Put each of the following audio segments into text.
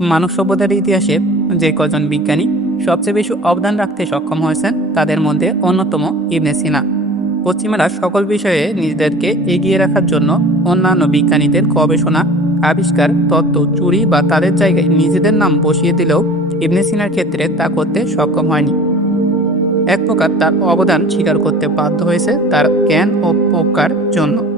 মানব সভ্যতার ইতিহাসে যে কজন বিজ্ঞানী সবচেয়ে বেশি অবদান রাখতে সক্ষম হয়েছেন, তাদের মধ্যে অন্যতম ইবনে সিনা। পশ্চিমারা সকল বিষয়ে নিজেদেরকে এগিয়ে রাখার জন্য অন্যান্য বিজ্ঞানীদের গবেষণা, আবিষ্কার তত্ত্ব চুরি বা তাদের জায়গায় নিজেদের নাম বসিয়ে দিলেও ইবনে সিনার ক্ষেত্রে তা করতে সক্ষম হয়নি। এক প্রকার তার অবদান স্বীকার করতে বাধ্য হয়েছে তার জ্ঞান ও প্রজ্ঞার জন্য।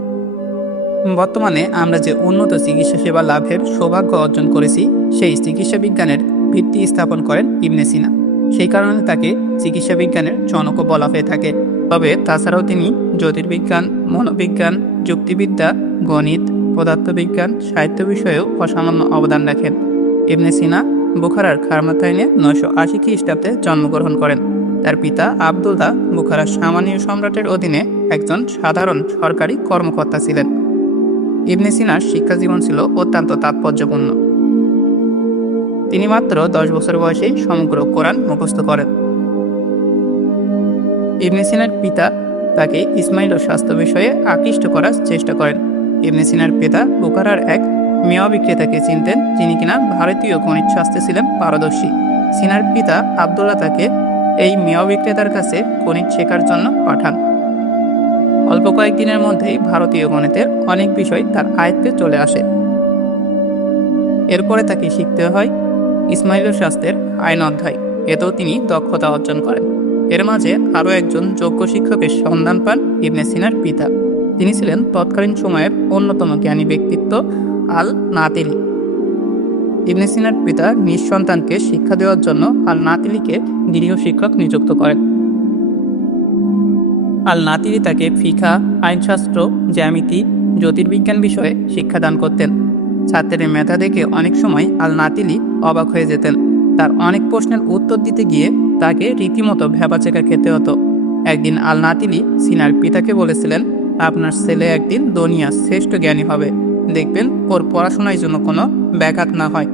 বর্তমানে আমরা যে উন্নত চিকিৎসা সেবা লাভের সৌভাগ্য অর্জন করেছি, সেই চিকিৎসা বিজ্ঞানের ভিত্তি স্থাপন করেন ইবনে সিনা। সেই কারণে তাকে চিকিৎসা বিজ্ঞানের জনকও বলা হয়ে থাকে। তবে তাছাড়াও তিনি জ্যোতির্বিজ্ঞান, মনোবিজ্ঞান, যুক্তিবিদ্যা, গণিত, পদার্থবিজ্ঞান, সাহিত্য বিষয়েও অসামান্য অবদান রাখেন। ইবনে সিনা বুখারার খারমাতাইনে নয়শো আশি খ্রিস্টাব্দে জন্মগ্রহণ করেন। তার পিতা আবদুল্লাহ বুখারার সামানীয় সম্রাটের অধীনে একজন সাধারণ সরকারি কর্মকর্তা ছিলেন। ইবনে সিনার শিক্ষা জীবন ছিল অত্যন্ত তাৎপর্যপূর্ণ। তিনি মাত্র দশ বছর বয়সেই সমগ্র কোরআন মুখস্থ করেন। ইবনে সিনার পিতা তাকে ইসমাইল ও স্বাস্থ্য বিষয়ে আকৃষ্ট করার চেষ্টা করেন। ইবনে সিনার পিতা বুকারার এক মেয়া বিক্রেতাকে চিনতেন, যিনি কিনা ভারতীয় গণিত শাস্ত্রে ছিলেন পারদর্শী। সিনার পিতা আবদুল্লাহ তাকে এই মেয়া বিক্রেতার কাছে গণিত শেখার জন্য পাঠান। অল্প কয়েকদিনের মধ্যেই ভারতীয় গণিতের অনেক বিষয় তার আয়ত্তে চলে আসে। এরপরে তাকে শিখতে হয় ইসমাইলের শাস্ত্রের আইন অধ্যায়। এতেও তিনি দক্ষতা অর্জন করেন। এর মাঝে আরও একজন যোগ্য শিক্ষকের সন্ধান পান ইবনে সিনার পিতা। তিনি ছিলেন তৎকালীন সময়ের অন্যতম জ্ঞানী ব্যক্তিত্ব আল নাতিলি। ইবনে সিনার পিতা নিঃসন্তানকে শিক্ষা দেওয়ার জন্য আল নাতিলিকে গৃহ শিক্ষক নিযুক্ত করেন। আল নাতিলি তাকে ফিখা আইনশাস্ত্র, জ্যামিতি, জ্যোতির্বিজ্ঞান বিষয়ে শিক্ষাদান করতেন। ছাত্রের মেধা দেখে অনেক সময় আল নাতিলি অবাক হয়ে যেতেন। তার অনেক প্রশ্নের উত্তর দিতে গিয়ে তাকে রীতিমতো ভেবাচেকা খেতে হতো। একদিন আল নাতিলি সিনার পিতাকে বলেছিলেন, আপনার ছেলে একদিন দুনিয়া শ্রেষ্ঠ জ্ঞানী হবে। দেখবেন ওর পড়াশোনার জন্য কোনো ব্যাঘাত না হয়।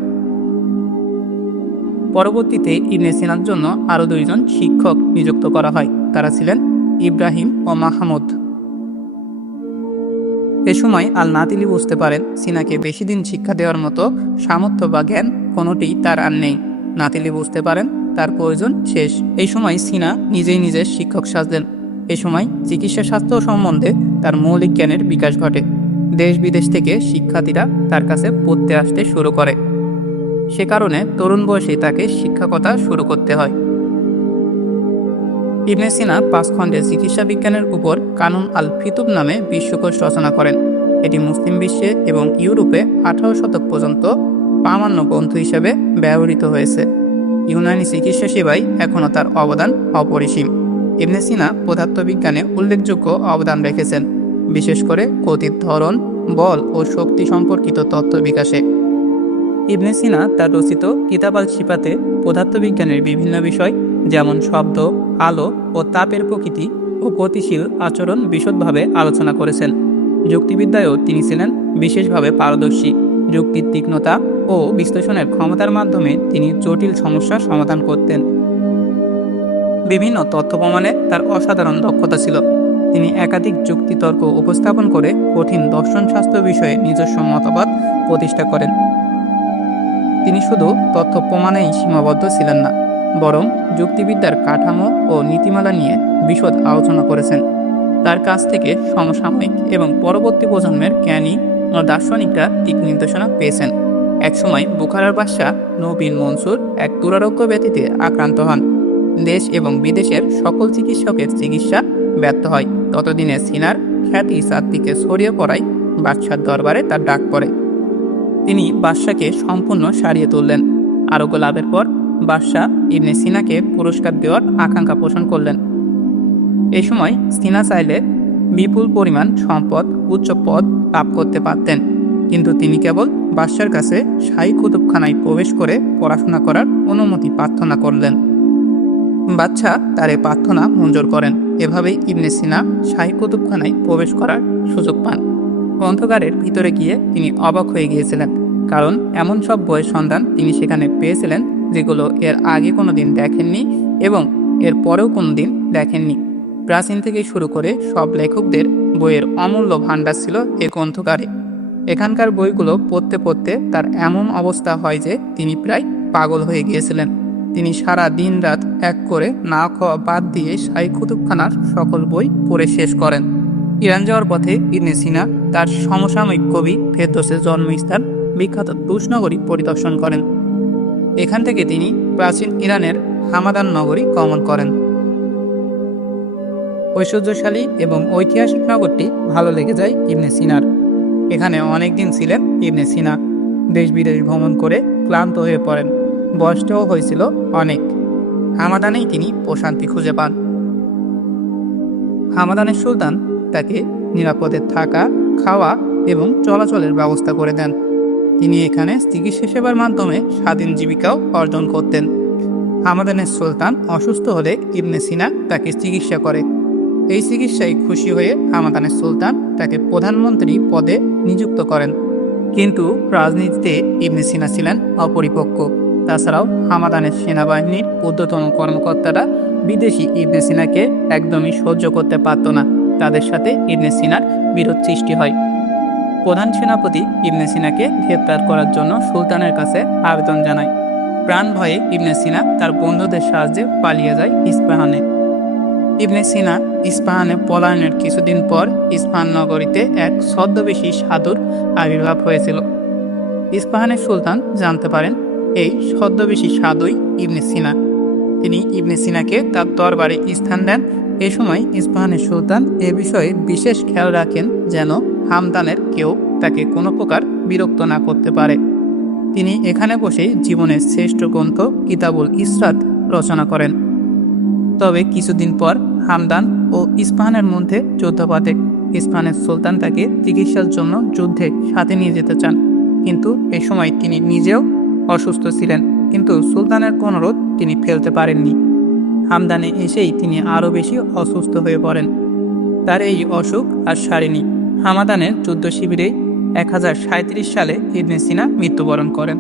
পরবর্তীতে ইবনে সিনার জন্য আরও দুইজন শিক্ষক নিযুক্ত করা হয়। তারা ছিলেন ইব্রাহিম ও মাহমুদ। এ সময় আল নাতিলি বুঝতে পারেন, সিনাকে বেশি দিন শিক্ষা দেওয়ার মতো সামর্থ্য বা জ্ঞান কোনোটিই তার আর নেই। নাতিলি বুঝতে পারেন, তার প্রয়োজন শেষ। এই সময় সিনা নিজেই নিজের শিক্ষক সাজলেন। এ সময় চিকিৎসা স্বাস্থ্য সম্বন্ধে তার মৌলিক জ্ঞানের বিকাশ ঘটে। দেশ বিদেশ থেকে শিক্ষার্থীরা তার কাছে পড়তে আসতে শুরু করে। সে কারণে তরুণ বয়সে তাকে শিক্ষকতা শুরু করতে হয়। ইবনে সিনা পাঁচ খণ্ডের চিকিৎসা বিজ্ঞানের উপর কানুন আল ফিতুব নামে বিশ্বকোষ রচনা করেন। এটি মুসলিম বিশ্বে এবং ইউরোপে আঠারো শতক পর্যন্ত প্রামাণ্য গ্রন্থ হিসেবে ব্যবহৃত হয়েছে। ইউনানি চিকিৎসা সেবায় এখনও তার অবদান অপরিসীম। ইবনে সিনা পদার্থবিজ্ঞানে উল্লেখযোগ্য অবদান রেখেছেন, বিশেষ করে গতির ধরন, বল ও শক্তি সম্পর্কিত তত্ত্ব বিকাশে। ইবনে সিনা তার রচিত কিতাব আল শিপাতে পদার্থবিজ্ঞানের বিভিন্ন বিষয় যেমন শব্দ, আলো ও তাপের প্রকৃতি ও গতিশীল আচরণ বিশদভাবে আলোচনা করেছেন। যুক্তিবিদ্যায়ও তিনি ছিলেন বিশেষভাবে পারদর্শী। যুক্তির তীক্ষ্ণতা ও বিশ্লেষণের ক্ষমতার মাধ্যমে তিনি জটিল সমস্যার সমাধান করতেন। বিভিন্ন তথ্য প্রমাণে তার অসাধারণ দক্ষতা ছিল। তিনি একাধিক যুক্তিতর্ক উপস্থাপন করে কঠিন দর্শনশাস্ত্র বিষয়ে নিজস্ব মতবাদ প্রতিষ্ঠা করেন। তিনি শুধু তথ্য প্রমাণেই সীমাবদ্ধ ছিলেন না। বরং যুক্তিবিদ্যার কাঠামো ও নীতিমালা নিয়ে বিশদ আলোচনা করেছেন। তার কাছ থেকে সমসাময়িক এবং পরবর্তী প্রজন্মের জ্ঞানী ও দার্শনিকরা দিক নির্দেশনা পেয়েছেন। একসময় বুখারার বাদশাহ নবীন মনসুর এক দুরারোগ্য ব্যতীতে আক্রান্ত হন। দেশ এবং বিদেশের সকল চিকিৎসকের চিকিৎসা ব্যর্থ হয়। ততদিনে সিনার খ্যাতি চারদিকে ছড়িয়ে পড়ায় বাদশার দরবারে তার ডাক পড়ে। তিনি বাদশাকে সম্পূর্ণ সারিয়ে তুললেন। আরোগ্য লাভের পর বাদশাহ ইবনে সিনাকে পুরস্কার দেওয়ার আকাঙ্ক্ষা পোষণ করলেন। এই সময় সিনা চাইলে বিপুল পরিমাণ সম্পদ, উচ্চ পদ লাভ করতে পারতেন। কিন্তু তিনি কেবল বাদশার কাছে শাহী কুতুবখানায় প্রবেশ করে পড়াশোনা করার অনুমতি প্রার্থনা করলেন। বাদশাহ তার এই প্রার্থনা মঞ্জুর করেন। এভাবেই ইবনে সিনা শাহী কুতুবখানায় প্রবেশ করার সুযোগ পান। গ্রন্থগারের ভিতরে গিয়ে তিনি অবাক হয়ে গিয়েছিলেন। কারণ এমন সব বইয়ের সন্ধান তিনি সেখানে পেয়েছিলেন যেগুলো এর আগে কোনো দিন দেখেননি এবং এর পরেও কোনো দিন দেখেননি। প্রাচীন থেকে শুরু করে সব লেখকদের বইয়ের অমূল্য ভাণ্ডার ছিল এ গ্রন্থকারে। এখানকার বইগুলো পড়তে পড়তে তার এমন অবস্থা হয় যে তিনি প্রায় পাগল হয়ে গিয়েছিলেন। তিনি সারা দিন রাত এক করে না খাওয়া বাদ দিয়ে শাহী কুতুবখানার সকল বই পড়ে শেষ করেন। ইরান যাওয়ার পথে ইবনে সিনা তার সমসাময়িক কবি ফেরদোসের জন্মস্থান বিখ্যাত তুষনগরী পরিদর্শন করেন। এখান থেকে তিনি প্রাচীন ইরানের হামাদান নগরী গমন করেন। ঐশ্বর্যশালী এবং ঐতিহাসিক নগরটি ভালো লেগে যায় ইবনে সিনার। এখানে অনেক দিন ছিলেন ইবনে সিনা। দেশ বিদেশ ভ্রমণ করে ক্লান্ত হয়ে পড়েন। বয়সটাও হয়েছিল অনেক। হামাদানেই তিনি প্রশান্তি খুঁজে পান। হামাদানের সুলতান তাকে নিরাপদে থাকা, খাওয়া এবং চলাচলের ব্যবস্থা করে দেন। তিনি এখানে চিকিৎসা সেবার মাধ্যমে স্বাধীন জীবিকাও অর্জন করতেন। হামাদানের সুলতান অসুস্থ হলে ইবনে সিনা তাকে চিকিৎসা করে। এই চিকিৎসায় খুশি হয়ে হামাদানের সুলতান তাকে প্রধানমন্ত্রী পদে নিযুক্ত করেন। কিন্তু রাজনীতিতে ইবনে সিনা ছিলেন অপরিপক্ক। তাছাড়াও হামাদানের সেনাবাহিনীর ঊর্ধ্বতন কর্মকর্তারা বিদেশি ইবনে সিনাকে একদমই সহ্য করতে পারত না। তাদের সাথে ইবনে সিনার বিরোধ সৃষ্টি হয়। প্রধান সেনাপতি ইবনে সিনাকে গ্রেপ্তার করার জন্য সুলতানের কাছে আবেদন জানায়। প্রাণ ভয়ে ইবনে সিনা তার বন্ধুদের সাহায্যে পালিয়ে যায় ইস্পাহানে। ইবনে সিনা ইস্পাহানে পলায়নের কিছুদিন পর ইস্পাহান নগরীতে এক ছদ্মবেশী সাধুর আবির্ভাব হয়েছিল। ইস্পাহানের সুলতান জানতে পারেন, এই ছদ্মবেশী সাধুই ইবনে সিনা। তিনি ইবনে সিনাকে তার দরবারে স্থান দেন। এ সময় ইস্পাহানের সুলতান এ বিষয়ে বিশেষ খেয়াল রাখেন যেন হামদানের কেউ তাকে কোনো প্রকার বিরক্ত না করতে পারে। তিনি এখানে বসেই জীবনের শ্রেষ্ঠ গ্রন্থ কিতাবুল ইসরাত রচনা করেন। তবে কিছুদিন পর হামদান ও ইস্পাহানের মধ্যে যুদ্ধ বাধে। ইস্পাহানের সুলতান তাকে চিকিৎসার জন্য যুদ্ধে সাথে নিয়ে যেতে চান। কিন্তু এ সময় তিনি নিজেও অসুস্থ ছিলেন। কিন্তু সুলতানের অনুরোধ তিনি ফেলতে পারেননি। হামদানে এসেই তিনি আরও বেশি অসুস্থ হয়ে পড়েন। তার এই অসুখ আর সারেনি। হামাদানের যুদ্ধ শিবিরে এক সালে ইবনে সিনা মৃত্যুবরণ করেন।